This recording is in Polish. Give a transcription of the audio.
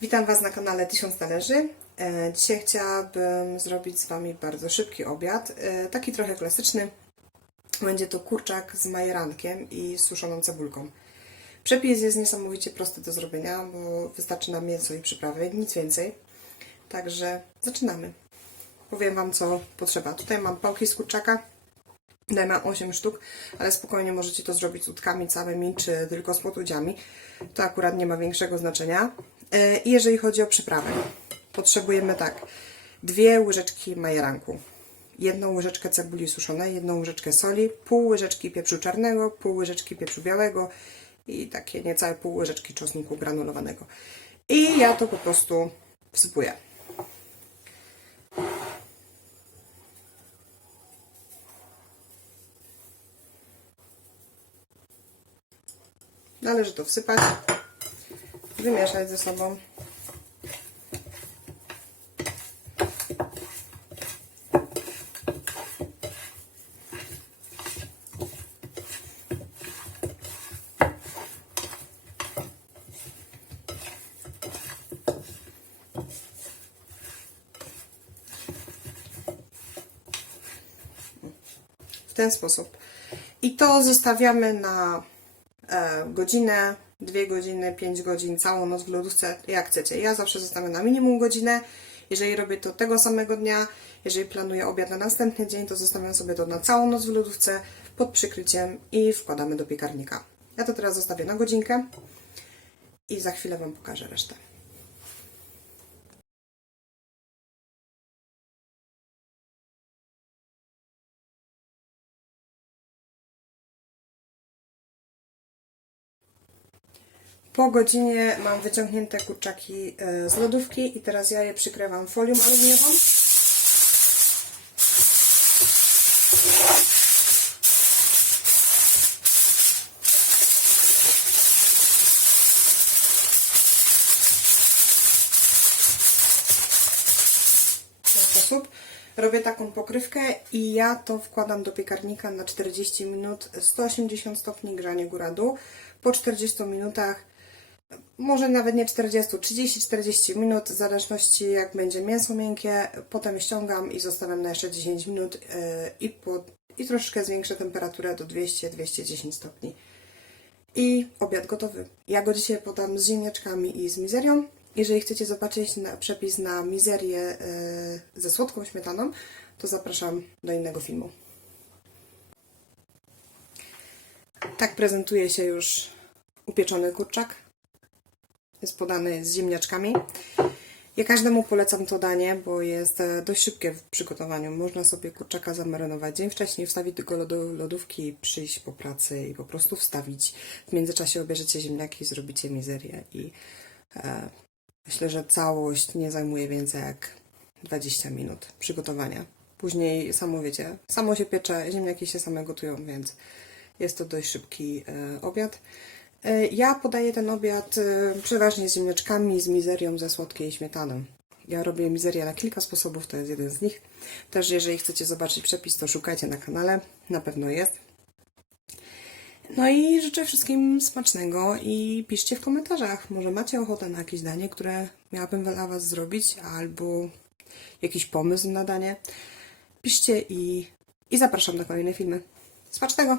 Witam Was na kanale 1000 Talerzy. E, Dzisiaj chciałabym zrobić z Wami bardzo szybki obiad, e, taki trochę klasyczny. Będzie to kurczak z majerankiem i suszoną cebulką. Przepis jest niesamowicie prosty do zrobienia, bo wystarczy nam mięso i przyprawy, nic więcej. Także zaczynamy. Powiem Wam, co potrzeba. Tutaj mam pałki z kurczaka, Tutaj mam 8 sztuk, ale spokojnie możecie to zrobić z utkami całymi, czy tylko z potudziami. To akurat nie ma większego znaczenia. E, I jeżeli chodzi o przyprawę, potrzebujemy tak, dwie łyżeczki majeranku, jedną łyżeczkę cebuli suszonej, jedną łyżeczkę soli, pół łyżeczki pieprzu czarnego, pół łyżeczki pieprzu białego i takie niecałe pół łyżeczki czosnku granulowanego. I ja to po prostu wsypuję. Należy to wsypać, wymieszać ze sobą. W ten sposób. I to zostawiamy na e, godzinę, dwie godziny, pięć godzin, całą noc w lodówce, jak chcecie. Ja zawsze zostawiam na minimum godzinę. Jeżeli robię to tego samego dnia, jeżeli planuję obiad na następny dzień, to zostawiam sobie to na całą noc w lodówce pod przykryciem i wkładamy do piekarnika. Ja to teraz zostawię na godzinkę i za chwilę Wam pokażę resztę. Po godzinie mam wyciągnięte kurczaki e, z lodówki i teraz ja je przykrywam folią aluminiową. Robię taką pokrywkę i ja to wkładam do piekarnika na 40 minut 180 stopni grzanie góra-dół. Po 40 minutach może nawet nie 40, 30-40 minut, w zależności jak będzie mięso miękkie. Potem ściągam i zostawiam na jeszcze 10 minut yy, i, po, i zwiększę temperaturę do 200-210 stopni. I obiad gotowy. Ja go dzisiaj podam z ziemniaczkami i z mizerią. Jeżeli chcecie zobaczyć na przepis na mizerię yy, ze słodką śmietaną, to zapraszam do innego filmu. Tak prezentuje się już upieczony kurczak jest podany z ziemniaczkami. Ja każdemu polecam to danie, bo jest e, dość szybkie w przygotowaniu. Można sobie kurczaka zamarynować dzień wcześniej, wstawić tylko do lodówki, przyjść po pracy i po prostu wstawić. W międzyczasie obierzecie ziemniaki, zrobicie mizerię i e, myślę, że całość nie zajmuje więcej jak 20 minut przygotowania. Później samo wiecie, samo się piecze, ziemniaki się same gotują, więc jest to dość szybki e, obiad. E, Ja podaję ten obiad e, przeważnie z ziemniaczkami, z mizerią ze słodkiej śmietaną. Ja robię mizerię na kilka sposobów, to jest jeden z nich. Też jeżeli chcecie zobaczyć przepis, to szukajcie na kanale, na pewno jest. No i życzę wszystkim smacznego i piszcie w komentarzach. Może macie ochotę na jakieś danie, które miałabym dla Was zrobić, albo jakiś pomysł na danie. Piszcie i, i zapraszam na kolejne filmy. Smacznego!